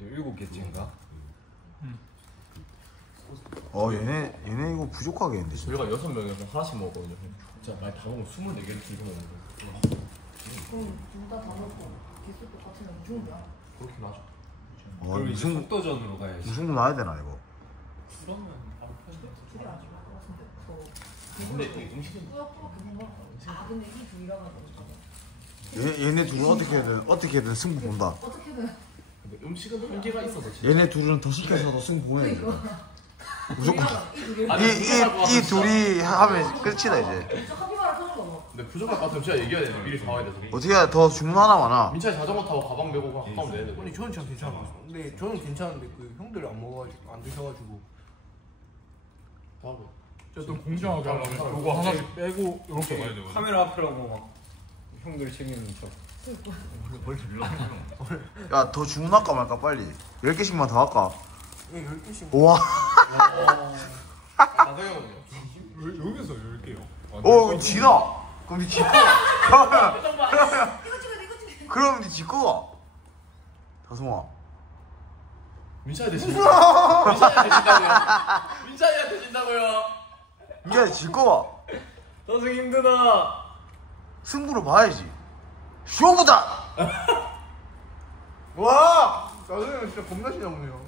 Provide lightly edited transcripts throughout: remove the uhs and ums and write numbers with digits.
7개째인가? 얘네 이거 부족하겠는데. 저희가 6명이서 하나씩 먹었거든요. 진짜 많이 다 먹으면 24개를 들고 먹는 거예요. 그럼 둘 다 먹고 개수 똑같으면 무슨 거야? 그렇게 나죠. 그럼 이제 속도전으로 가야지. 무슨 거 나야 되나 이거? 그러면 바로 펴지네. 둘이 안 좋을 것 같은데. 근데 이 음식은 꾸역꾸역 생각. 근데 이 둘이라고 얘네 둘은 어떻게든 승부 본다. 어떻게든. 근데 음식은 한계가 있어서 진짜. 얘네 둘은 더 시켜서도 승부 보내야 돼. 무조건 이 이 둘이 하면 끝이다 이제. 카피바라 타는 거 뭐. 근데 부족할 것 같으면 진짜 얘기해야 돼. 미리 사와야 돼서. 어떻게 더 주문 하나 많아? 민차에 자전거 타고 가방 메고 그냥 가면 되는데. 아니 저는 진짜 괜찮아. 근데 저는 괜찮은데 그 형들이 안 먹어가지고 안 드셔가지고. 하고. 좀 공정하게 하려면 요거 하나씩 빼고 이렇게 가야 되거든. 카메라 앞이라고 막 형들 챙기는 척. 야 더 주문할까 말까 빨리. 10개씩만 더 할까? 예, 10개씩. 우와. 여기서 10개요. 오 지나. 그럼 니 지꺼. 그럼 니 지꺼가. 다솜아. 민차에 드신다고요? 민차에 드신다고요? 민차에 드신다고요? 니가 지꺼가. 다솜 힘드다. 승부를 봐야지. 쇼부다. 와! 짜증나 진짜 겁나 시나보네요.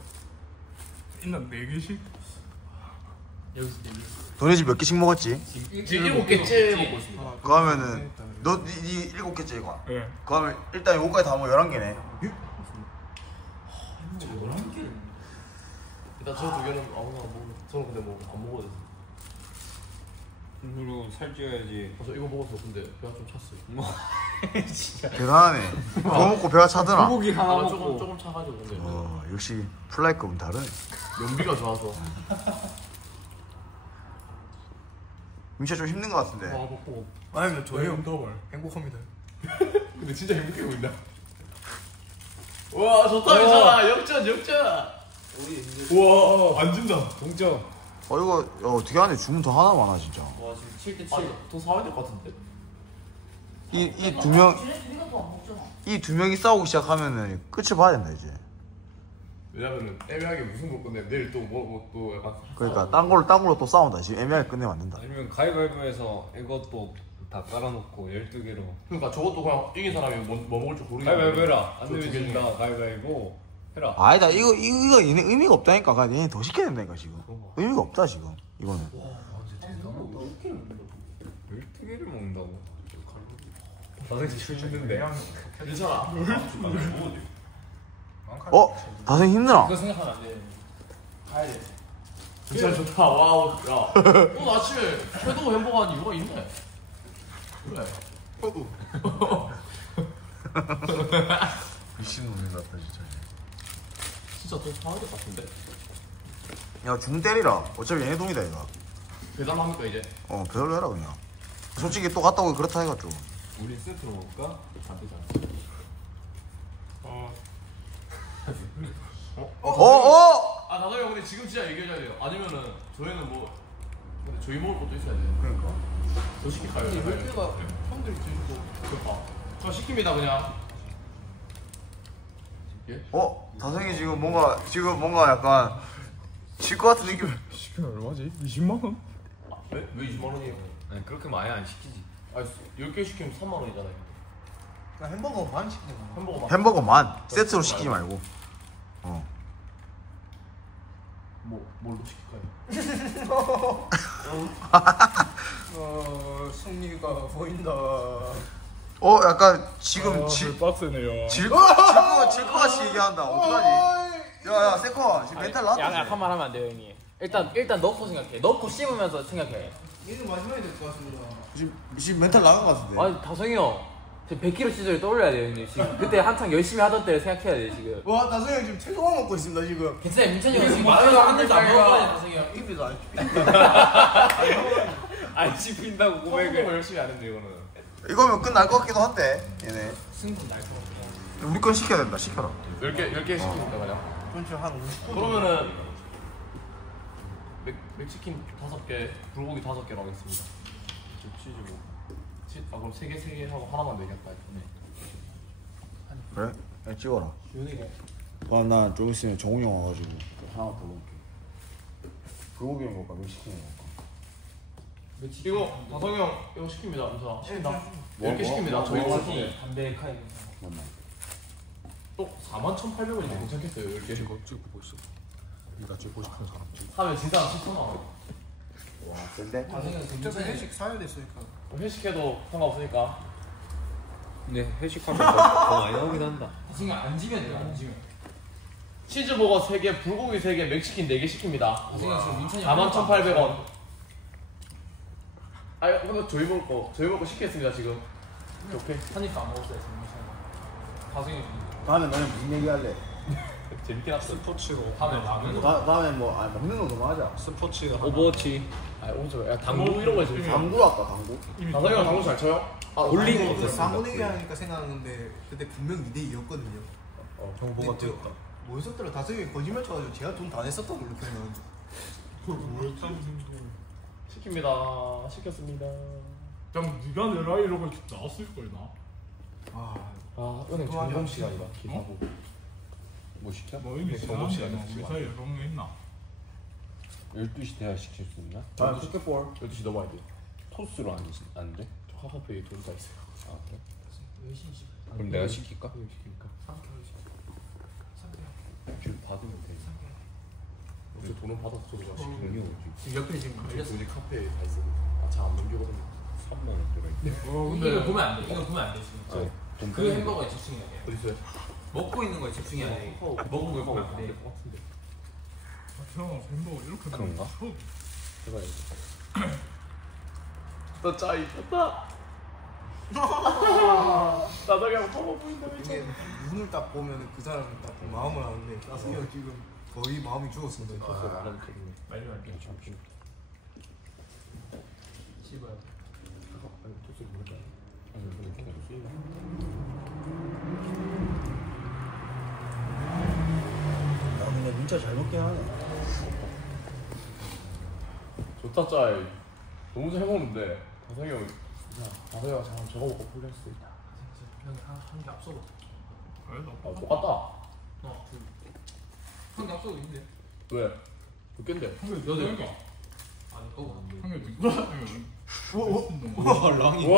일단 4개씩? 여기서 너네 집 몇 개씩 먹었지? 지금 7개째 먹고 있습니다. 그러면은 너 니 7개째 이거. 네. 그러면 일단 요거까지 다 먹으면 11개네. 일단 저 2개는 아무나 안 먹는. 저는 근데 뭐 안 먹어도 돼서. 그리고 살쪄야지. 저 이거 먹었어. 근데 배가 좀 찼어요. 진짜. 대단하네. 그거 먹고 배가 차더나. 소고기 하나 아, 먹고. 조금 차가지고 근데 역시 플라이급은 다르네. 연비가 좋아서. 민차 좀 힘든 것 같은데. 먹고. 아니면 저희요. 행복합니다. 근데 진짜 행복해 보인다. 와 좋다 민찬아. 역전. 우와 안 진다. 동점. 이거 어떻게 하네. 주문 더 하나 많아 진짜. 와 지금 7대7. 아니 더 사와야 될 것 같은데. 이 두 명, 쟤네 둘이가 또 안 먹잖아. 이 두 명이 싸우기 시작하면은 끝을 봐야 된다 이제. 왜냐면은 애매하게 무슨 거 끝내 내일 또 약간. 그러니까 딴 걸로 또 싸운다. 지금 애매하게 끝내면 안 된다. 아니면 가위바위보해서 이것도 다 깔아놓고 12개로. 그러니까 저것도 그냥 이긴 사람이 뭐 먹을 줄 모르겠네. 가위바위보 해라. 안 저두 되면 개 중에. 진다. 가위바위보 해라. 아니다. 이거 얘네 의미가 없다니까. 그냥 얘네 더 시켜야 된다니까 지금. 의미가 없다 지금. 이거는. 와 진짜 대단하다. 이렇게 먹는다. 12개를 먹는다고? 다들 힘든데. 괜찮아. 다생 힘드나? 그거 생각하면 안 돼. 가야 돼. 진짜 좋다. 와우. 야. 오늘 아침에 섀도우 햄버거한 이유가 있네. 그래. 미친놈인 것 같다 진짜. 진짜 더 사야 될 것 같은데. 야 중 때리라. 어차피 얘네 돈이다 이거. 배달합니까 이제? 배달로 해라 그냥. 솔직히 또 갔다 오기 그렇다 해가지고. 우리 세트로 먹을까? 안 되잖아. 아 나도 형 근데 지금 진짜 얘기해줘야 돼요. 아니면은 저희는 뭐 근데 저희 먹을 것도 있어야 돼요. 그러니까. 더 시킬까요? 몇 개가 형들이 드시고. 그러니까 저 시킵니다 그냥. 예? 다생이 지금 뭔가 약간 질 것 같은 느낌. 시키면 얼마지? 20만 원? 왜 20만 원이에요? 아니 그렇게 많이 안 시키지. 아니 10개 시키면 3만 원이잖아요. 나 햄버거 반 시키는 거. 햄버거만. 햄버거만 세트로 시키지 말고. 뭘로 시킬까요? 승리가 보인다. 약간 지금 빡세네요. 질 것 같이 얘기한다. 어떡하지? 야 세컨 지금 멘탈 나왔다. 약한 말 하면 안 돼요 형님. 일단 넣고 생각해. 넣고 씹으면서 생각해. 얘는 마지막에 될 것 같습니다. 지금 멘탈 나간 것 같은데. 아니 다성이 형, 지금 100kg 시절을 떠올려야 돼요 형님. 지금 그때 한창 열심히 하던 때를 생각해야 돼 지금. 와, 나성이 형 지금 최소한 먹고 있습니다 지금. 괜찮아요 민찬이 형 지금 마음에 안 드는데 안 먹어야 돼 다성이 형. 입에도 안 안 씹힌다고 햄버거 고백을. 열심히 안 했는데 이거는. 이거면 끝날 것 같기도 한데 얘네. 승부 날것 같아. 우리 건 시켜야 된다. 시켜라. 10개 시키니까 그냥. 전체 한 50. 그러면은 맥치킨 5개, 불고기 5개로 하겠습니다. 치즈고. 그럼 3개 하고 하나만 내겠다. 그래? 찍어라. 연예계. 그럼 난 좀 있으면 정훈이 형 와가지고 하나 더 먹을게. 불고기 먹을까? 멕시칸 먹을까? 이거 다성이 형 이거 시킵니다. 인사. 시킨다. 뭐, 이렇게 뭐? 시킵니다. 저희 파티. 담배 카이. 맞나? 또 41,800원인데 괜찮겠어요. 이렇게. 이거 찍고 보고 있어. 네가 찍고 싶은 사람 찍고. 하면 진짜 10,000원. 와 센데? 어차피 회식 사야 됐으니까. 회식해도 상관없으니까. 근데 회식하면 더 많이 나오긴 한다. 지금 안 지면 돼요. 안 지면. 치즈버거 3개, 불고기 3개, 맥치킨 4개 시킵니다. 지금 민찬이 41,800원. 아, 한번 저희 먹을 거 시켰습니다 지금. 오케이. 한입도 안 먹었어요. 지금 민찬이. 다승이 다음에 너는 무슨 얘기 할래? 재밌게 났어. 스포츠로. 다음에 라면. 다음에 뭐 먹는 거 좀 하자. 스포츠. 오버워치. 아, 오늘 야 당구 이런 거 재밌어. 당구 할까 당구? 다성이 형 당구 잘 쳐요? 아 올린 거 상훈 얘기하니까 생각하는데 그때 분명 2대2였거든요. 정보가 뜨였다. 뭐였었더라? 다성이 거짓말 쳐가지고 제가 돈 다 냈었던 걸로 기억나는데. 시킵니다. 시켰습니다. 그냥 네가 내라 이러고 나왔을 걸 나. 아, 은행 점검 시간이다. 기사고. 뭐 시켜? 뭐 이미 정보 시간이 우리 사이에 그런 거 있나? 12시 돼야 시킬 수 있나? 아, 포켓볼 12시 넘어야 돼. 토스로 안 돼? 저 카카오페이 돈 다 있어요. 아 그래? 그럼 내가 시킬까? 시키니까. 줄 받으면 돼. 어제 돈은 받아서 저도 잘 시키는 돈이 오지. 지금 옆에 지금 걸렸어. 돈이 카페에 다 있어. 아, 잘 안 넘겨거든요. 3만 원 들어있네. 이거 보면 안 돼. 이거 보면 안 돼 지금. 돈 그 빼는 햄버거에 집중해야 돼. 어디 있어요? 먹고 있는 거에 집중해야 돼. 먹은 걸 보면 안 돼. 것 같은데. 형 햄버거 이렇게 그런가? 해봐야지. 나 짜이 쳤다. 나도 그냥 먹어 보인다. 이게 눈을 딱 보면 그 사람이 딱 마음을 아는데 다성이 형 지금 거의 마음이 죽었습니다. 말하면 되겠네. 말려 말려. 잠시. 씹어야 돼. 아니, 토스 모르겠다. 야 근데 문자 잘 먹긴 하네. 좋다 짜이. 너무 잘 먹는데. 다성이 형. 다성이 형 잠깐 저거 먹고 풀릴 수도 있다. 형이 한개 앞서고. 아, 똑같다. 한개 앞서고 있는데. 왜? 몇 갠데? 한개 누구야? 아니 거고. 한개 누구야? 와 랑이. 와.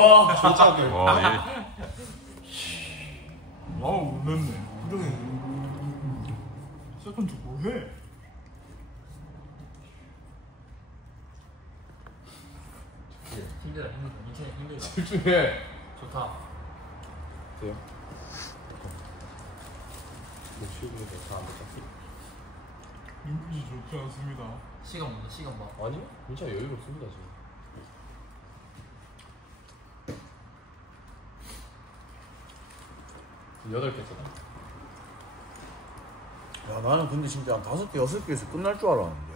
와우 놀랬네. 부정이 세컨드 뭐해? 힘들다 힘들다. 민찬이 힘들다. 집중해. 좋다. 돼요? 뭐 쉬우면 다안 됐다. 눈빛이 좋지 않습니다. 시간 본다 시간 봐. 아니요? 진짜 여유가 없습니다 지금. 지금 8개잖아. 야 나는 근데 진짜 한 5개 6개에서 끝날 줄 알았는데.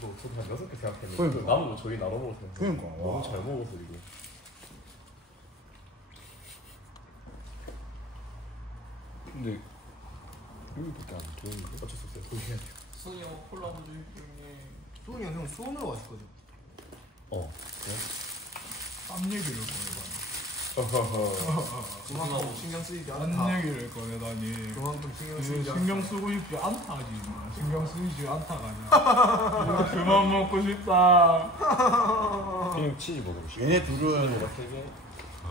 뭐 저도 한 6개 생각했는데 그러니까. 남은 거 저희 나눠 먹어서 그러니까. 너무 와. 잘 먹어서 이거. 근데 여기밖에 안 보이는데? 어쩔 수 없어요. 보시면 돼요. 수이 형 콜라 한번 줄게. 소은이 형 수원으로 갔을 거죠. 딴 얘기를 꺼내다니. 그만큼 신경 쓰이지 딴 않다. 얘기를 꺼내다니. 그만큼 신경 쓰이지 않다. 신경 쓰고 싶지 않다지. 신경 쓰이지 않다가 아니야. 그만 먹고 싶다. 그냥 치즈 먹으면 시 얘네 둘은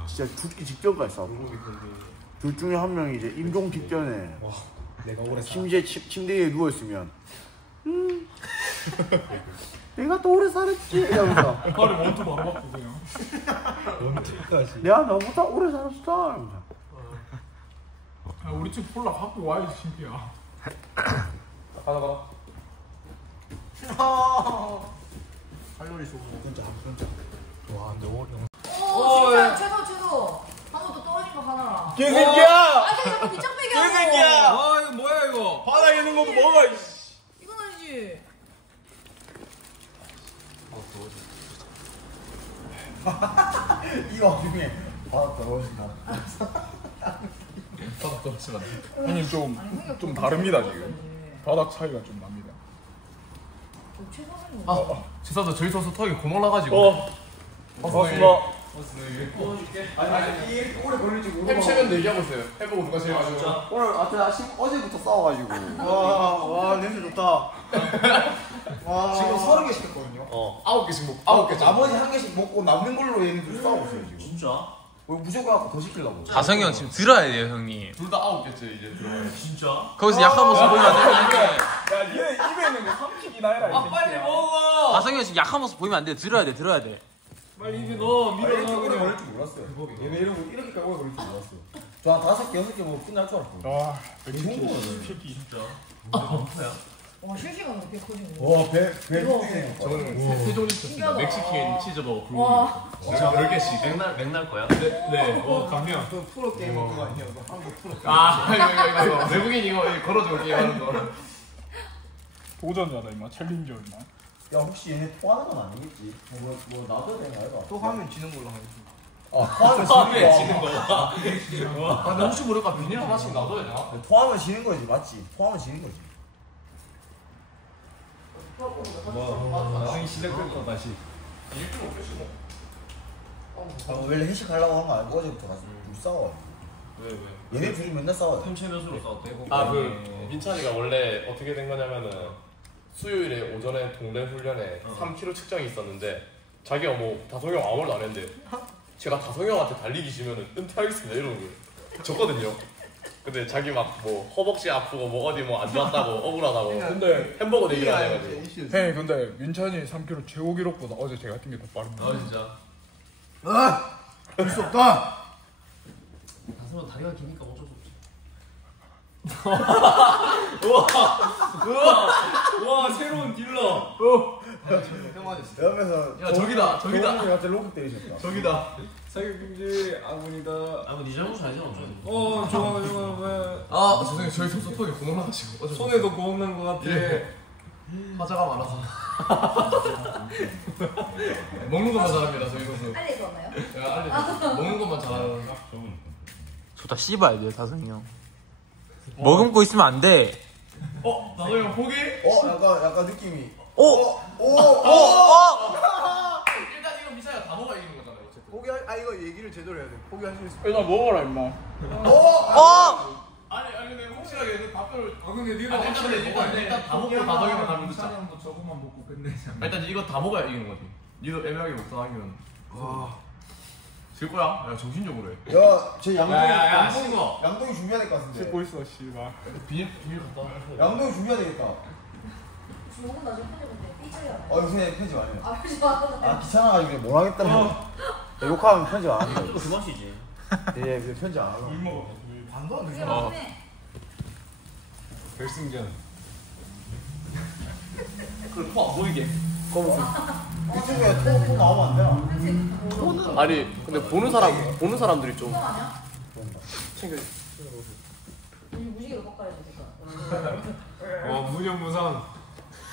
진짜 죽기 직전까지 싸워. 둘 중에 한 명이 이제 임종 직전에 내가 오래 침대 침대에 누워 있으면 내가 또 오래 살았지 이러면서 팔에 원투 바로 받고 그냥. 내가 너보다 오래 살았어 이러면서. 야, 우리 집 콜라 갖고 와야지 신기야. 가자. 칼로리 소모. 진짜 와, 내 머리 오, 최소. 아무도 떨어진 거 하나. 개새끼야! 아, 자꾸 뒷장빼기 하고. 아 이거 뭐야 이거? 바닥에 있는 것도 먹어. 이건 아니지. 이 와중에 바닥 떨어진다. 바닥 떨어지면 안 돼. 형님 좀 다릅니다 지금. 바닥 차이가 좀 납니다. 최소는 거. 죄송합니다. 저희 선수 턱이 구멍 나가지고. 고맙습니다. 아니 이게 오래 걸릴지 모르고. 햄체면 내기하고 있어요. 해보고 누가 제일 많이 먹어. 오늘 아침 어제부터 싸워가지고. 와 냄새 좋다. 와 지금 30개 시켰거든요. 9개씩 먹고 9개. 나머지 1개씩 먹고 남는 걸로 얘네들 싸우고 있어요 지금. 진짜? 무조건 갖고 더 시키려고. 다성이 형 지금 들어야 돼요 형님. 둘 다 9개째 이제 들어가요. 진짜? 거기서 약한 모습 보이면 안 돼요. 야, 얘 입에 있는 거 삼키기나 해라. 이 빨리 새끼야. 먹어. 다성이 형 지금 약한 모습 보이면 안 돼. 들어야 돼. 빨리 입에 넣어. 밀어 이렇게 넣어 오래 그냥. 걸릴 줄 몰랐어요. 얘네 이렇게까지 오래 걸릴 줄 몰랐어요. 저 한 5개 6개 먹으면 끝날 줄 알았고. 와, 좋은 거는. 새끼 진짜. 와 실시간 어떻게 커지는 거야? 와 배 이거. 저는 세종 리스트입니다. 신기하다. 멕시캔 치즈버거 불고기. 와. 10개씩. 맥날 거야? 네. 강명. 그 프로 게임 먹는 거 아니야? 그 한국 프로. 이거 외국인 이거 걸어줘 게임하는 거. 도전자다 임마. 챌린저 임마. 야 혹시 얘네 토하는 건 아니겠지? 뭐 놔둬야 되는 거 아이가? 또 하면 지는 걸로 하겠지. 토하면 지는 거. 아, 근데 혹시 모르니까 비닐 하나씩 놔둬야 되나? 토하면 지는 거지 맞지? 토하면 지는 거지. 나중에 시작됐다 다시. 원래 회식하려고 한 거 아니고 어제부터 가서 둘 싸워. 왜? 얘네 둘이 맨날 싸워. 햄체 몇으로 싸웠대? 민찬이가 원래 어떻게 된 거냐면은 수요일에 오전에 동네 훈련에 3km 측정이 있었는데 자기가 뭐 다성이 형 아무 말도 안 했는데 제가 다성이 형한테 달리기 지면은 은퇴하겠습니다 이러는 거예요. 졌거든요. 근데 자기 막 뭐 허벅지 아프고 뭐 어디 뭐 안 좋았다고 억울하다고 근데 햄버거 내기를 안 해가지고. 형님 근데 민찬이 3kg 최고 기록보다 어제 제가 뛴 게 더 빠릅니다. 아 진짜? 할 수 없다. 다솜은 다리가 기니까 어쩔 수 없지. 와 새로운 딜러. 옆에서 야, 저기다. 조용히 갑자기 로켓 때리셨다. 저기다. 사격 금지 아군이다. 아뭐 네 잘못이 아니잖아 어쩌면. 좋아 왜? 아 죄송해요. 저희 손톱이 고장 나가지고 어쩔 수 없어요. 손에도 고장 난거 같아. 화자가 많아서. 먹는 것만 잘합니다 저희 선수. 알리도 왔나요? 제가 알려줘. 먹는 것만 잘하는. 좋다 씹어야 돼 다성이 형. 머금고 있으면 안 돼. 다솜이 형 포기? 약간 느낌이. 일단 이거 미사가 다 먹어야 이기는 거잖아요. 어쨌든. 포기 이거 얘기를 제대로 해야 돼. 포기하실 수. 일단 먹어라 임마. 아니 근데 확실하게 그 답변을. 근데 일단 다 먹고 다성이만 가면 진짜. 사람도 저거만 먹고 끝내자. 일단 이거 다 먹어야 이기는 거지. 니도 애매하게 먹다 하면. 질 거야? 야 정신적으로 해. 야제 야야야 신고. 양동이 준비해야 될 것 같은데. 씹고 있어 씨발. 비닐 갖다 놔. 양동이 준비해야 되겠다. 주먹은 나중에 편집인데 삐져요. 요새 편집 안 해요. 아 편집 안 하잖아요. 귀찮아가지고 뭘 하겠다는 욕하면 편집 안 한다. 그 맛이지. 예, 편집 안 하고. 물 먹어. 반도 안 그게 되잖아. 맞네. 결승전. 그래 코안 보이게. 유튜브에 또 나오면 안 되나? 편집. 아니 근데 보는 사람들이 좀. 그거 아니야? 챙겨. 무지개로 바꿔야 되니까. 무념무상.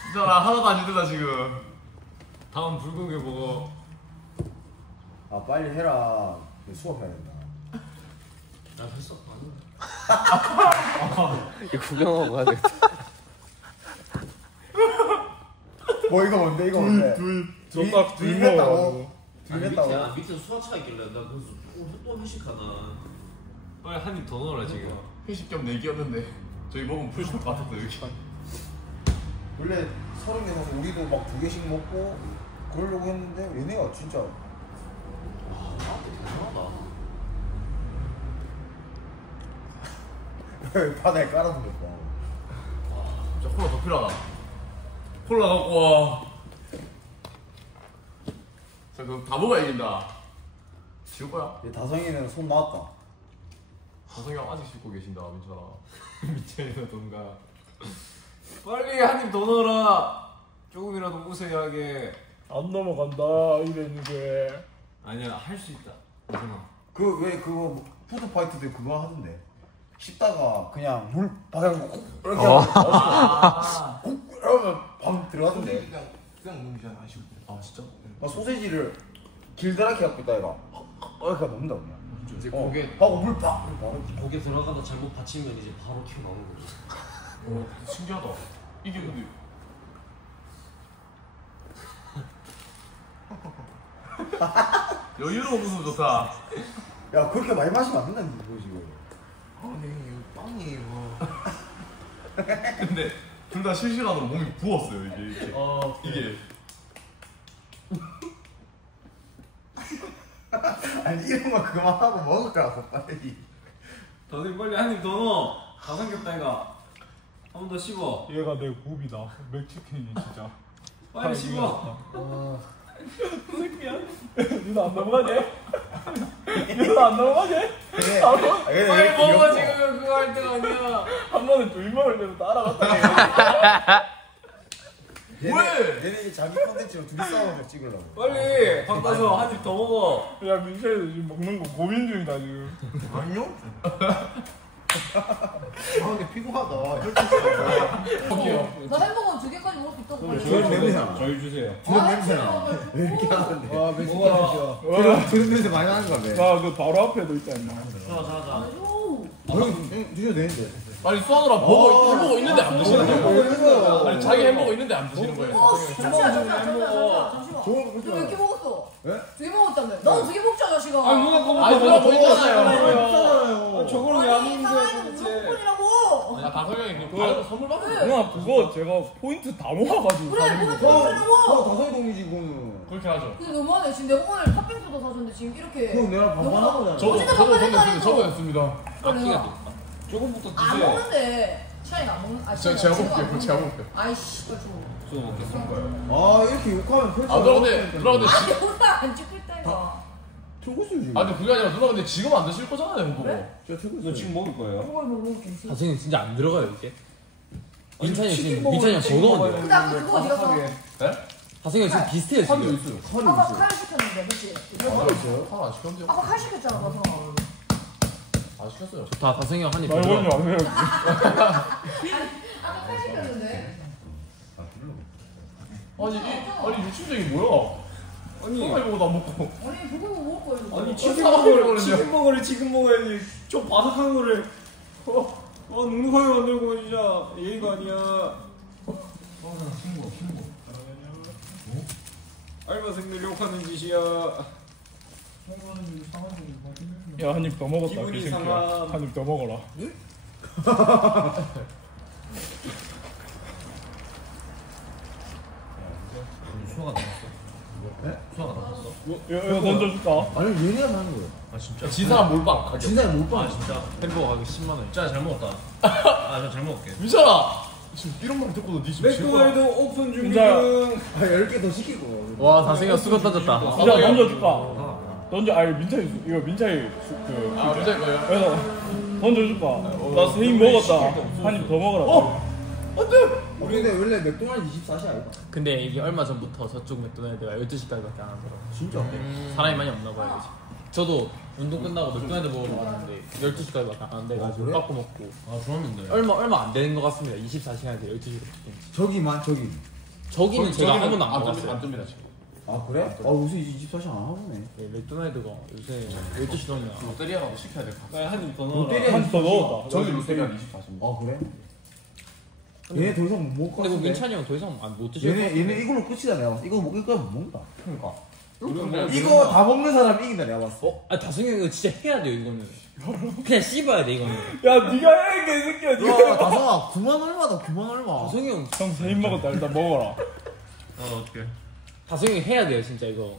진짜 나 하나도 안 힘들다 지금. 다음 불고기 먹어. 아 빨리 해라. 수업해야 된다. 나 했어. 아니야. 이거 구경하고 가야 되겠다. 뭐 이거 뭔데? 이거 뭔데? 저딱 둘 둘 했다고? 먹어. 둘 했다고? 밑에 수화차가 있길래 나 그래서 또 회식하나. 빨리 한 입 더 넣어라 지금. 회식 겸 내기였는데 저희 먹으면 풀실 것 같았어 여기. 원래 30개서 우리도 막 2개씩 먹고 그러려고 했는데 얘네가 진짜 바다에 깔아둔 것 봐. 진짜 콜라 더 필요하다. 콜라 갖고 와. 자 그럼 다 먹어야 이긴다. 지울 거야? 얘 다성이는 손 나왔다. 다성이 형 아직 씹고 계신다 민철아. 미쳐있는 동가. 빨리 한 입 더 넣어라. 조금이라도 우세하게. 안 넘어간다 입에 있는 게. 아니야 할 수 있다. 우승아. 그 왜 그거 푸드 파이트도 그거 하던데. 씹다가 그냥 물 방향 이렇게 하고 국 이러면 방 들어가던데. 그냥 먹이잖아 아쉬울 때. 아 진짜? 막 소세지를 길다랗게 갖고 있다 얘가 이렇게 먹는다 그냥. 이제 고개 하고 물 팍. 바로 거기에 들어가다 잘못 받치면 이제 바로 튀어나오는 거지. 신기하다. 이게 근데 여유로운 웃음 좋다. 야 그렇게 많이 마시면 안 된다는 거지 지금. 아니 빵이 뭐. 근데 둘 다 실시간으로 몸이 부었어요 이게. 이게. 아니 이런 거 그만하고 먹을 거라고 빨리. 다들 빨리 한 입 더 넣어. 다 삼겹다 이가. 한 번 더 씹어. 얘가 내 고비다. 맥치킨이 진짜. 빨리 씹어. 새끼야. 니도 안 넘어가지? 니도 안 넘어가지? 그래. 빨리 먹어 지금 그거 할 때가 아니야. 한 번에 둘 먹을 때도 따라갔다. 왜? 얘네 자기 컨텐츠로 둘이 싸우는 거 찍으려고. 빨리 바꿔서 한 입 더 먹어. 야 민철이도 지금 먹는 거 고민 중이다 지금. 아니요? 아 근데 피곤하다. 12시간. 나 햄버거 2개까지 먹을 수 있다고. 그런 냄새나. 저희 주세요. 그런 냄새나. 왜 이렇게 하는데? 와 매직이야. 그런 냄새 많이 나는 거야. 나 그 바로 앞에도 있다 임마. 형 드셔도 되는데. 아니 수아누라 햄버거 있는데 안 드시는 거예요? 아니 자기 햄버거 있는데 안 드시는 거예요? 잠시만. 왜 이렇게 먹었어? 왜? 2개 먹었다며. 나도 2개 먹자, 자식아. 아니 누나 거 아니 누나 뭐 있잖아요. 있잖아요. 저거는 왜안 아니, 먹는 거야 상하이는 도대체? 무조건이라고. 야 다성형이 그거 선물 받은 거야. 누나 그거 제가 포인트 다 모아가지고 그래, 사는 그거 거. 먹으라고. 다성이 동이지 그거는. 그렇게 하죠. 근데 너무하네. 지금 내가 오늘 팥빙수도 사줬는데 지금 이렇게. 그럼 내가 반반한 거잖아. 저도 했습니다. 조금부터 안 드세요. 먹는데. 차이가 안 먹는. 아, 제가 먹을게요. 제가 먹을게요. 아이씨, 이거 줘. 저 먹겠습니다. 아 이렇게 욕하면 그렇지. 아 누나 근데 아, 누나 안 찍고 있다 이거. 틀고 있어야지. 아 근데 그게 아니라 누나 근데 지금 안 드실 거잖아요 햄버거. 그래? 저 틀고 너 지금 먹을 거예요? 그걸 먹으면 괜찮아. 다승이 진짜 안 들어가요 이제. 민찬이 치킨 지금 먹어요, 민찬이 치킨 버거인데. 먹어요. 근데 아까 그거 어디 갔어? 네? 다승이 지금 비슷해요 지금. 있어요. 아까 칼 시켰는데, 그치? 칼 있어요? 하나 안 시켰는데요? 아까 칼 시켰잖아, 가서. 안 시켰어요. 다 다승이 형 한입 말 들어. 걸지 마세요. 아까 칼 시켰는데. 아니 육신적이 뭐야? 아니 햄버거도 안 먹고. 아니, 그거 먹을 거야, 이거. 아니 치킨 치킨 버거를 지금 먹어야지. 좀 바삭한 거를 눅눅하게 만들고 진짜 예의가 아니야. 알바생들 욕하는 짓이야. 야 한 입 더 먹었다 기분이 그 새끼야. 상함. 한 입 더 먹어라. 수화가 나왔어. 네? 수화가 나왔어. 이거 던져줄까? 아니 얘네가 하는 거예요. 아 진짜? 진 사람 몰빵 가격. 진짜 못 봐. 진짜? 햄버거 가격 10만 원. 진짜 잘 먹었다. 아, 저 잘 먹을게. 민철아 지금 이런 말 듣고도 니 지금 맥도날드 오픈 준비 진짜. 중. 아 10개 더 시키고. 와 다승이 형 수건 던졌다. 진짜 던져줄까? 던져 아니 민차이 이거 민차이 그 아 민철 거예요? 그래서 던져줄까? 나 세입 먹었다. 한 입 더 먹어라. 우리 근데 원래 맥도날드 24시야 이거. 근데 이게 얼마 전부터 저쪽 맥도날드가 12시까지밖에 안 하더라고. 진짜? 사람이 많이 없나 봐요 요즘. 저도 운동 끝나고 맥도날드 먹으러 갔는데 12시까지밖에 안 하는데 가지고 그래? 빠꾸 먹고 아 좋았는데. 얼마 안 되는 것 같습니다. 24시간에서 12시간. 저기만 저기. 저기는 제가 한 번도 안 안 먹었어요. 뜹니다 지금. 아 그래? 아 요새 24시간 안 하네. 네, 맥도날드가 요새 12시 넘으면 롯데리아라도 시켜야 될 것 같아. 한입 더 롯데리아 한 입 더 넣었다. 저기 롯데리아 24시입니다. 아 그래? 얘네 더 이상 못 먹을 것 근데 뭐 같은데. 민찬이 형 더 이상 못 드실 것 얘네 같은데. 이걸로 끝이다 내가 봤어. 이거 먹을 거야 못 먹는다. 그러니까. 이거 다 먹는 사람이 이긴다 내가 봤어. 아 다승이 형 이거 진짜 해야 돼요 이거는. 그냥 씹어야 돼 이거는. 야 네가 해 개새끼야 네가. 야 다성아 9만 얼마다 9만 얼마. 다승이 형 형 세입 먹었다 일단 먹어라. 어떻게? 다승이 형 해야 돼요 진짜 이거.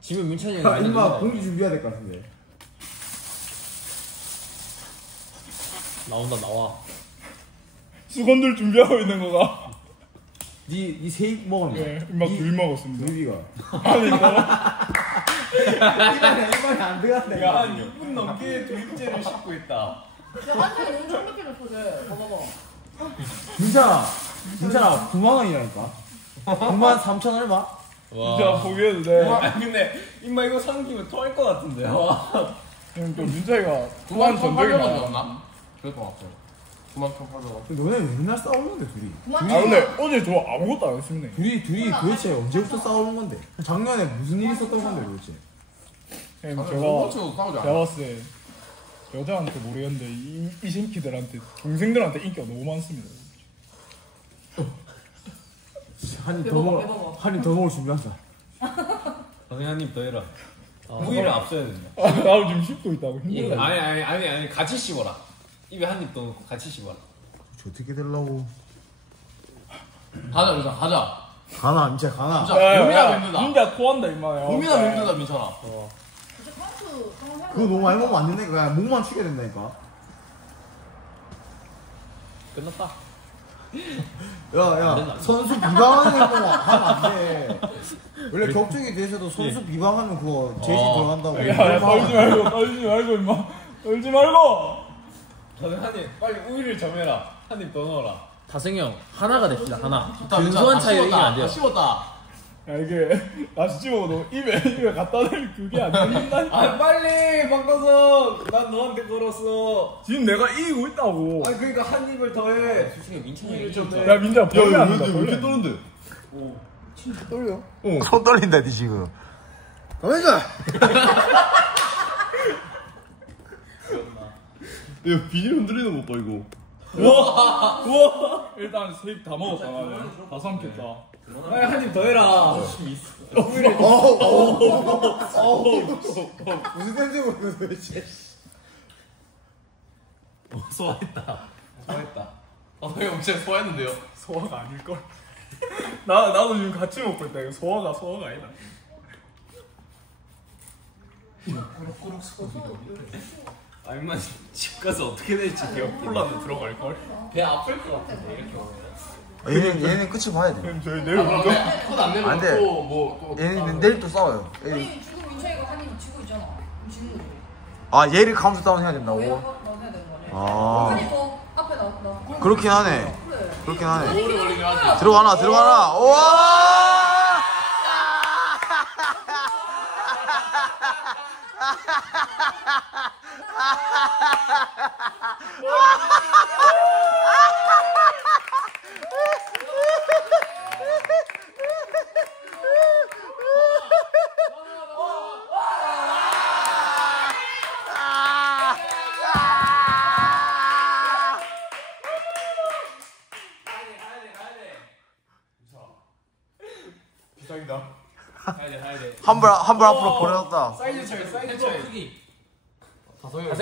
지면 민찬이 형이 야 많이 임마 먹는다. 공기 준비해야 될 것 같은데. 나온다 나와. 수건들 준비하고 있는 거가. 니 세입 먹었나? 네, 임마 둘 먹었습니다. 루비가. 아니 너. 이만이 안 들어간다. 야한 6분 넘게 도입제를 씹고 있다. 야, 한쪽에 너무 쫄깃해졌어, 쟤. 봐봐봐. 괜찮아 9만 원이라니까. 9만 3천 얼마? 진짜 포기해도 돼. 아 근데 임마 이거 삼키면 토할 것 같은데. 형, 또 민차이가 그만 후한 전적이 1,800원 많아. 줬나? 그랬던 것 같아요. 91,800원. 너네 맨날 싸우는데 둘이. 그만 아 근데 어제 저 아무것도 안 했습니다. 둘이 도대체 언제부터 싸우는 건데? 작년에 무슨 일이 있었던 건데 도대체? 형, 저번 제가 주도 싸우지 제가 않아? 봤을 때 여자한테 모르겠는데 이 신키들한테 동생들한테 인기가 너무 많습니다. 한입 더 배먹어, 먹어. 배먹어. 한입 더 먹을 준비한다. 선생 한입 더 해라. 우유를 앞서야 된다. 나도 지금 씹고 있다고. 힘들어. 아니 같이 씹어라. 입에 한 입 더 넣고 같이 씹어라. 저 어떻게 되려고? 가자 민찬 가자. 가나 진짜 가나. 봄이나 맴드다. 진짜 토한다 임마야. 봄이나 맴드다 민찬아. 이제 탕수 한번 해봐. 그거 너무 많이 먹으면 안 된다니까. 그냥 목만 축게 된다니까. 끝났다. 야 선수 비방하는 거 하면 안 돼. 원래 격투기 대회에서도 선수 비방하면 그거 제지 들어간다고. 야 떨지 말고 임마. 떨지 말고. 다들 한입 빨리 우유를 점해라. 한 입 더 넣어라. 다승이 형 하나가 됩시다 하나. 근소한 차이로 이기면 안 돼요. 씹었다. 야 이게 아시지 뭐 입에 갖다 댈 그게 안 된다. 아 빨리 박가성. 난 너한테 걸었어. 지금 내가 이기고 있다고. 아니 그러니까 한 입을 더해. 솔직히 민찬이 좀 해. 야 민자 벌레 안 된다. 왜 이렇게 떠는데? 진짜 떨려? 손 떨린다 니 지금. 가만히 있어. 야 비닐 흔들리는 것 봐 이거. 우와 일단 세입 다 먹었다 나는. 다 삼켰다. 빨리 한 입 더 해라. 무슨 텐지 모르겠어 도대체. 소화했다. 다성이 형 진짜 소화했는데요. 소화가 아닐걸. 나도 지금 같이 먹고 있다. 이거 소화가 아니다. 아니면 집 가서 어떻게 될지 기억. 콜라도 들어갈걸. 배 아플 것 같은데 이렇게 먹으면. 얘는 끝이 봐야 돼. 그럼 저희 내일 먼저. 콧안 내면 안 돼. 또뭐 얘는 내일 또 싸워요. 아니 지금 민철이가 한입 쥐고 있잖아. 그럼 지는 거지. 아 얘를 카운트 다운 해야 왜 된다고? 해야 되는 거냐? 아 한입 더 앞에 나. 그렇긴 하네. 그래. 그렇긴 하네. 오래 걸리긴 하지. 들어가나. 우와! 가야 돼. 한불 앞으로 버려졌다. 사이즈 차이. 크기. 다성이가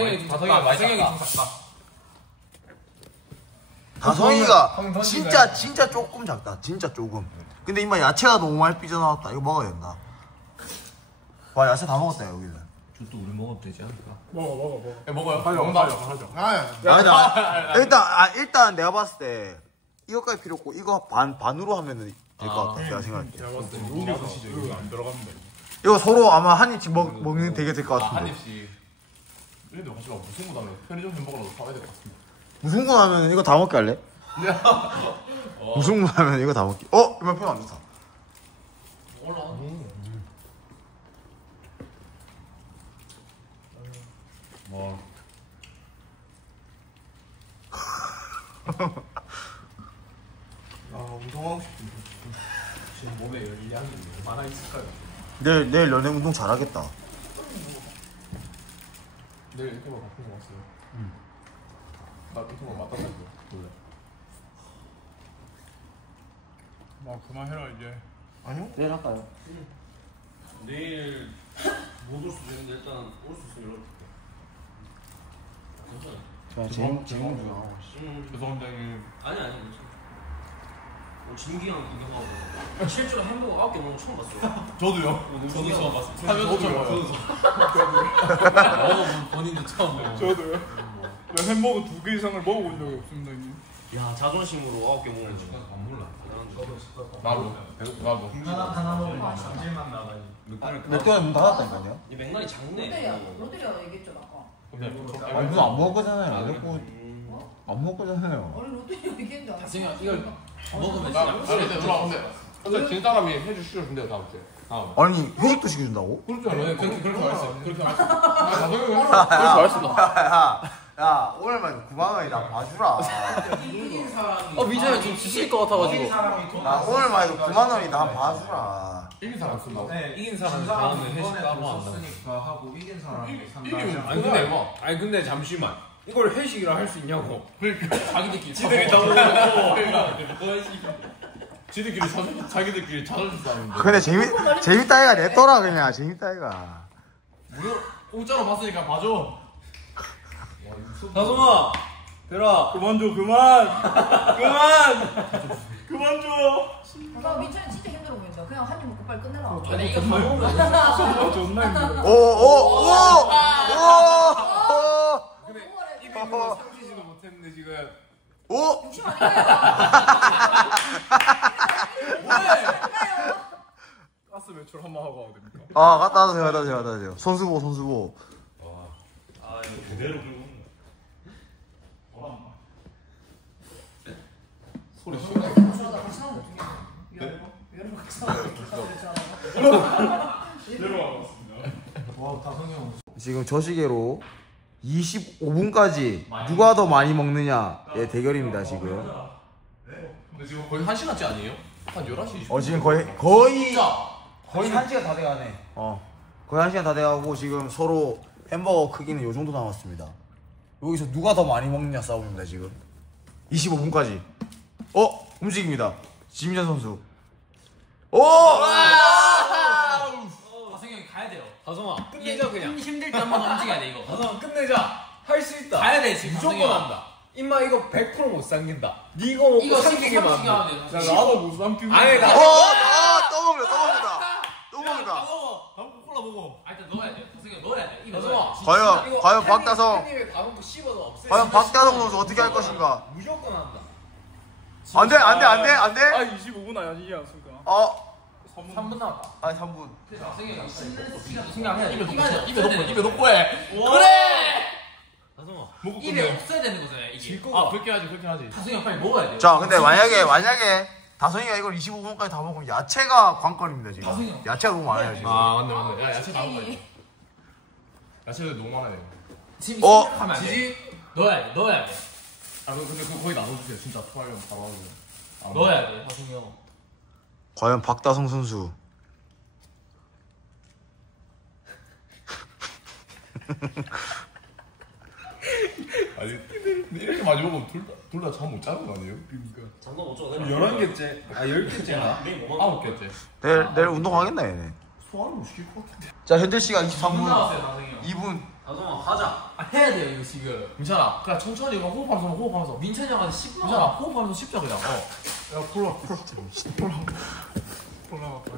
많이 작다. 다성이가 진짜 조금 작다. 진짜 조금. 근데 이마 야채가 너무 많이 삐져나왔다. 이거 먹어야 된다. 와 야채 다 먹었다 여기는. 저도 우리 먹어도 되지 않을까? 먹어. 먹어요. 빨리 하자. 일단 내가 봤을 때 이거까지 필요 없고 이거 반으로 하면은 될 것 같아. 내가 생각할게. 여기 안 들어갑니다. 이거 서로 아마 한 입씩 먹는 되게 될 것 한 같은데. 입씩. 얘네들 같이 막 무슨 거 다음에 편의점 햄버거라도 사와야 될 것 같은데. 무슨 거 하면 이거 다 먹게 할래? 무슨 거 하면 이거 다 먹게. 이만 표현 안 좋다. 올라와. 와. 운동하고 싶은데. 지금 몸에 열량이 얼마나 있을까요? 내일 연애 운동 잘하겠다. 내일 인터뷰 같은 거 왔어요. 나 인터뷰 맞다고 원래. 그만해라 이제. 아니요? 내일 할까요? 내일 못 올 수도 있는데 일단 올 수 있으면 연락할게. 괜찮아. 제일 죄송합니다 형님. 아니 괜찮아. 진기랑 구경하고 실제로 햄버거 9개 먹는 거 처음 봤어요. 저도요. 저도 처음 봤어요. 하면서 저도 먹어본 본인도 처음 먹어. 저도요. 저 햄버거 2개 이상을 먹어본 적이 없습니다. 형님. 야 자존심으로 9개 먹는 거. 안 몰라. 나도. 하나 먹으면 감질만 나가지고. 롯데가 문 닫았다니까요? 이 맥날이 작네. 롯데리아가 얘기했잖아 아까. 아니 그거 안 먹을 거잖아요. 안 먹을 거잖아요. 아니 롯데리아 얘기했는데 안 다승이 했어. 이걸 먹으면 나 진짜 근데 올라오는데. 근데 진 사람이 해주시려 준대요 다음 주에. 아니 회식도 시켜준다고? 그렇죠. 그렇게 말했어. 그렇게 말했어. 야 오늘만 9만 원이다 봐주라. 민찬이 좀 지칠 것 같아가지고. 야 오늘만 이거 9만 원이다 봐주라. 이긴 사람 쓴다고? 이긴 사람은 다음에 회식 따로 한다. 하고 이긴 사람이 아니 근데 잠시만. 이걸 회식이라 할 수 있냐고. 그러니까 자기들끼리 지들이 사서. 자기들끼리 자존심 싸움인데. 근데 재밌다 이가 냈더라 그냥 재밌다 이가. 공짜로 봤으니까 봐줘. 다솜아 들어. 그만 줘 그만. 그만 줘. 나 민찬이 진짜 힘들어 보인다. 그냥 한 입 먹고 빨리 끝내라. 아니 이거 다 먹으면 존나 힘들어. 오오오오 입에 있는 거 삼키지도 못했는데 지금. 오! 욕심 아닌가요? 가스 매출 한번 하고 와도 됩니까? 아 갖다 주세요. 손수보. 아 이거 그대로 긁는 소리 씨. 나 같이 나오면 어떡해. 여름 같이 나오면 와 다성이 형. 지금 저 시계로 25분까지 누가 더 많이 먹느냐의 대결입니다 지금. 근데 지금 거의 1시간째 아니에요? 한 11시 20분. 지금 거의 진짜? 거의 1시간 다 돼가네. 거의 1시간 다 돼가고 지금 서로 햄버거 크기는 요 정도 남았습니다. 여기서 누가 더 많이 먹느냐 싸움입니다 지금. 25분까지. 움직입니다. 지민찬 선수. 다성이 형이 가야 돼요. 다솜아 끝내자 그냥. 힘들 때 한번 움직여야 돼 이거. 다솜아 끝내자. 할 수 있다. 가야 돼 지금. 무조건 한다. 임마 이거 100% 못 삼긴다. 니 이거 먹고 이거 삼키기만 삼키기만 하면 하면 돼. 돼. 나도 못 삼키고. 아니 나. 또 먹는다. 다음 콜라 먹어. 아 일단 넣어야 돼. 다성이 형 넣어야 돼. 이거 다솜아. 넣어야 돼. 과연 한 박다성. 입에 다 먹고 씹어서 없애. 과연 박다성 선수 어떻게 할 것인가? 무조건 한다. 안돼. 아 25분 아니지 않습니까? 3분 남았다. 3분. 다성이 형이 씹는 시간도 생각해야 돼. 입에 놓고 해. 그래. 다솜아. 먹고 입에 끝내. 없어야 되는 거잖아요 이게. 그렇게 하지. 다성이 형 빨리 먹어야 돼. 자 근데 만약에 다성이가 이걸 25분까지 다 먹으면 야채가 관건입니다 지금. 다성이요. 야채가 너무 많아요 지금. 맞네. 야, 야채 다음 거 있네. 야채도 너무 많아요. 지금 어? 시작하면 안 돼. 넣어야 돼. 근데 그거 거의 나눠주세요. 진짜 토하려면 바로 하고. 넣어야 돼 다성이 형. 과연 박다성 선수. 아니, 이렇게 많이 먹으면 둘 다 잠 못 자는 거 아니에요? 장난 못 줘. 11개째. 10개째나? 9개째. 내일 운동하겠나 얘네. 소화를 못 시킬 것 같은데. 자 현재 시간 3분 23분. 남았어요 다성이 형. 2분. 다솜아 하자. 아 해야 돼요 이거 지금. 괜찮아. 그냥 천천히 그냥 호흡하면서. 민찬이 형한테 10분 괜찮아. 호흡하면서 씹자 그냥. 야 콜라.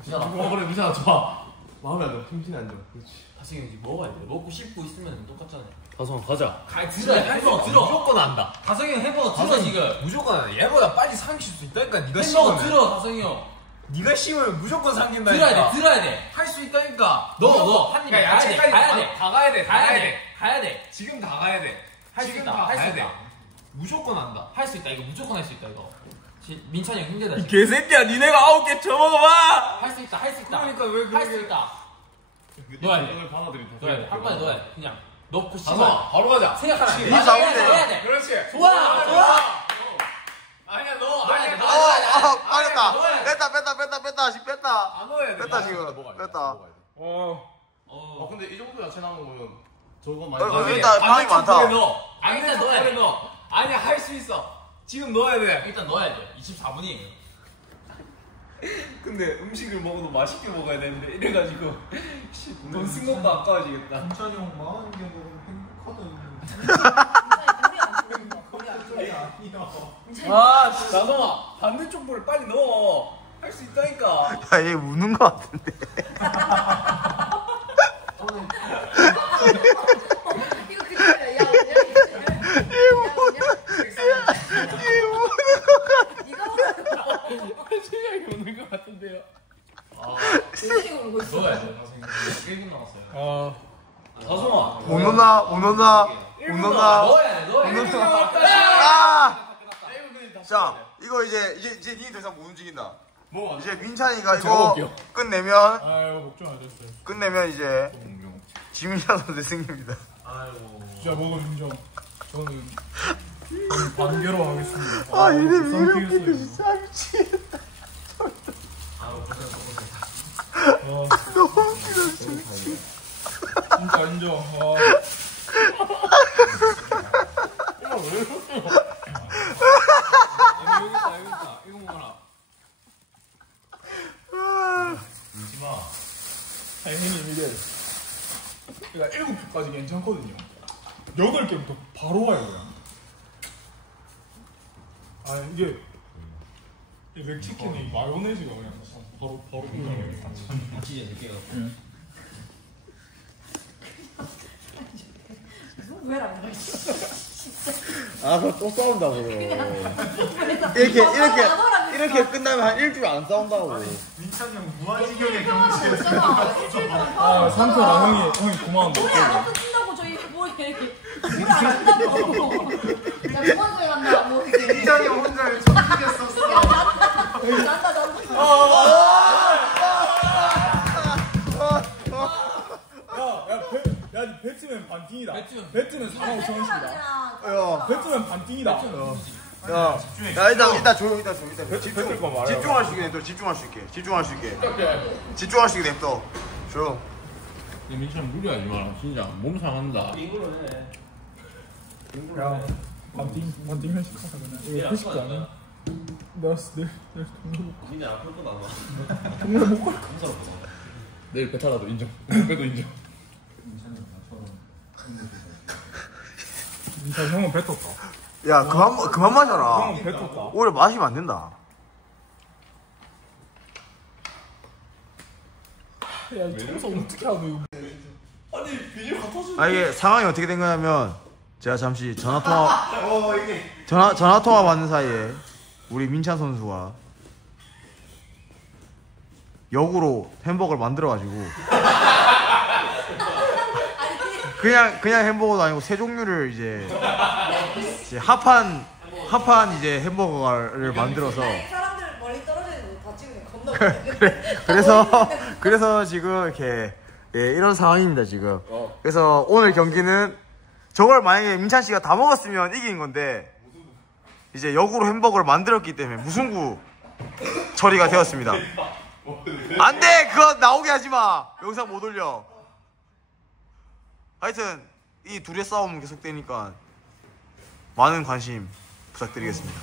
괜찮아. 그래 괜찮아. 좋아. 마음에 안 들어. 힘이 안 들어. 그렇지. 다성이 형 지금 먹어야 돼. 먹고 씹고 있으면 똑같잖아요. 다솜아 가자. 들어야 돼. 햄버거 들어. 무조건 한다. 다성이 형 햄버거 들어 지금. 무조건 한다. 얘보다 빨리 삼킬 수 있다니까. 네가 햄버거 씹으면. 들어 다성이 형. 네가 씹으면 무조건 삼킨다니까. 들어야 돼. 할 수 있다니까. 너 한 입에 야, 가야 돼. 야채까지 가야 돼. 다 가야 돼. 다 가야 돼. 가야 돼. 지금 다 가야 돼. 할 수 지금 있다. 다 할 수 가야 돼. 있다. 무조건 한다. 할 수 있다. 이거 무조건 할 수 있다 이거. 민찬이 형 힘들다. 지금. 개새끼야 니네가 9개 쳐먹어봐. 할 수 있다. 할 수 있다. 그러니까 왜 할 수 그렇게 있다. 넣어야 돼. 오늘 받아들인다. 넣어야 돼. 한 번에 넣어야 돼. 그냥 넣고 씹어. 다솜아 바로 가자. 생각하면 안 돼. 이 싸움인데. 해야 돼. 그렇지. 좋아. 아니야 너. 넣어야 아니야 돼. 너. 빠졌다. 뺐다. 지금 뺐다. 안 넣어야 돼. 뺐다 지금. 뺐다. 근데 이 정도 야채 남은 거면 저거 어, 많이. 일단 빵이 많다. 일단 넣어야 돼. 아니야 할 수 있어. 지금 넣어야 돼. 일단 넣어야 돼. 24분이에요. 근데 음식을 먹어도 맛있게 먹어야 되는데 이래가지고 돈 쓴 것도 아까워지겠다. 민찬이 형 40개 먹으면 행복하다. 거리 안 뚫린다. 아 나성아 반대쪽 볼을 빨리 넣어. 할 수 있다니까. 야얘 우는 거 같은데. 이거 그거야. 야, 실력이 오는 것 같은데요. 넣어야 돼. 1분 남았어요. 다솜아. 오너나. 넣어야 돼. 아! 자 이거 이제 니 더 이상 못 움직인다. 뭐? 이제 민찬이가 제가 이거 먹을게요. 끝내면 아이고 걱정 안 됐어요. 끝내면 이제 지민찬 선수 승입니다. 진짜 먹은 인정. 저는 반개로 하겠습니다. 아 이래 웃기겠어요. 진짜 미치겠다. 너무 웃기다 진짜. 진짜 인정. 여기 있다. 이거 먹어라. 형님 이게 3개까지 괜찮거든요. 8개부터 바로 와요 그냥. 아 이게 맥치킨이 마요네즈가 그냥 바로 진짜 늦게 가고. 왜라 그래? 아 그럼 또 싸운다고 이렇게 끝나면 한 일주일 안 싸운다고. 민찬이 형 무한지경의 경지에서. 아 삼촌아 형이 고마운데. 노래 안 하고 친다고 저희 뭐 이렇게 노래 안 한다고. 야 무한도에 간다 뭐 이렇게. 민찬이 형 혼자 전투했었어. 난다. 야, 배트맨 반띵이다. 배트는 45,000원씩이다. 야, 배트맨 반띵이다. 야 일단 조용히 집중할 수 있게 냅둬. 집중할 수 있게 냅둬. 조용. 민찬 무리하지 마라. 진짜 몸 상한다. 빙으로 해. 야, 반띵 회식 하자 그냥. 이거 회식도 안 해. 내가 니네 아플 거다 너. 정말 못 가. 내일 배탈라도 인정. 배도 인정. 민찬 형은 뱉었다. 야 그만 마셔라. 형은 뱉었다. 오히려 마시면 안 된다. 야, 청소 어떻게 하고 이거. 아 이게 상황이 어떻게 된 거냐면 제가 잠시 전화 통화 받는 사이에 우리 민찬 선수가 역으로 햄버거를 만들어가지고 그냥 햄버거도 아니고 세 종류를 이제 합한 이제 햄버거를 만들어서 사람들 멀리 떨어지는 거 다 찍으면 겁나. 그래서 지금 이렇게 이런 상황입니다 지금. 그래서 오늘 경기는 저걸 만약에 민찬 씨가 다 먹었으면 이긴 건데 이제 역으로 햄버거를 만들었기 때문에 무승부 처리가 되었습니다. 안돼 그거 나오게 하지 마. 영상 못 올려. 하여튼 이 둘의 싸움은 계속되니까 많은 관심 부탁드리겠습니다.